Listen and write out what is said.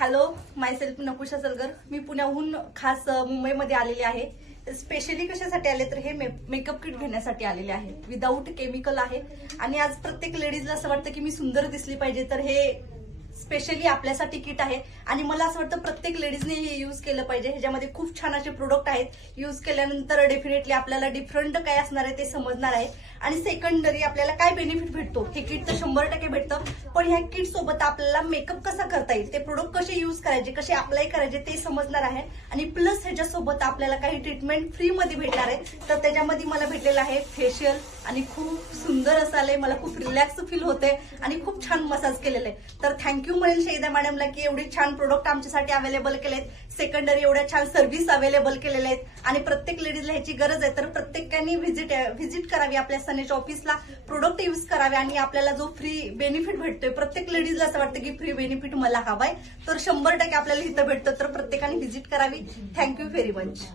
Hello, माय self नकुशा Salgar. मी पुण्याहून खास मुंबईमध्ये आलेले आहे. स्पेशली कशासाठी आले तर हे मेकअप किट घेण्यासाठी आलेले आहे. विदाऊट केमिकल आहे आणि आज प्रत्येक लेडीजला असं वाटतं की मी सुंदर दिसली पाहिजे, तर हे स्पेशली आपल्यासाठी किट आहे आणि मला असं वाटतं प्रत्येक लेडीजने हे युज केलं पाहिजे. ह्याच्यामध्ये खूप छान असे प्रोडक्ट आहेत. युज केल्यानंतर डेफिनेटली आपल्याला डिफरंट काय असणार आहे ते समजणार आहे. आणि सेकंडरी आपल्याला काय बेनिफिट भेटतो, हे किट तर 100% भेटतं, पण ह्या किट सोबत आपल्याला मेकअप कसा करता येईल, ते प्रोडक्ट कसे युज करायचे, कसे अप्लाय करायचे ते समजणार आहे. आणि प्लस ह्याच्यासोबत आपल्याला काही ट्रीटमेंट फ्री मध्ये भेटणार आहे. तर त्याच्यामध्ये मला भेटलेलं आहे फेशियल आणि खूप सुंदर असं आलंय. मला खूप रिलॅक्स फील होते आणि खूप छान मसाज केलेला आहे. तर थँक्यू म्हणेल शहीदा मॅडमला की एवढे छान प्रोडक्ट आमच्यासाठी अवेलेबल केलेत. सेकंडरी एवढ्या छान सर्व्हिस अवेलेबल केलेल्या आहेत आणि प्रत्येक लेडीजला ह्याची गरज आहे. तर प्रत्येकाने व्हिजिट करावी आपल्या सनेज ऑफिसला, प्रोडक्ट युज करावे आणि आपल्याला जो फ्री बेनिफिट भेटतोय, प्रत्येक लेडीजला असं वाटतं की फ्री बेनिफिट मला हवाय, तर 100% आपल्याला इथं भेटतं. तर प्रत्येकाने व्हिजिट करावी. Thank you very much.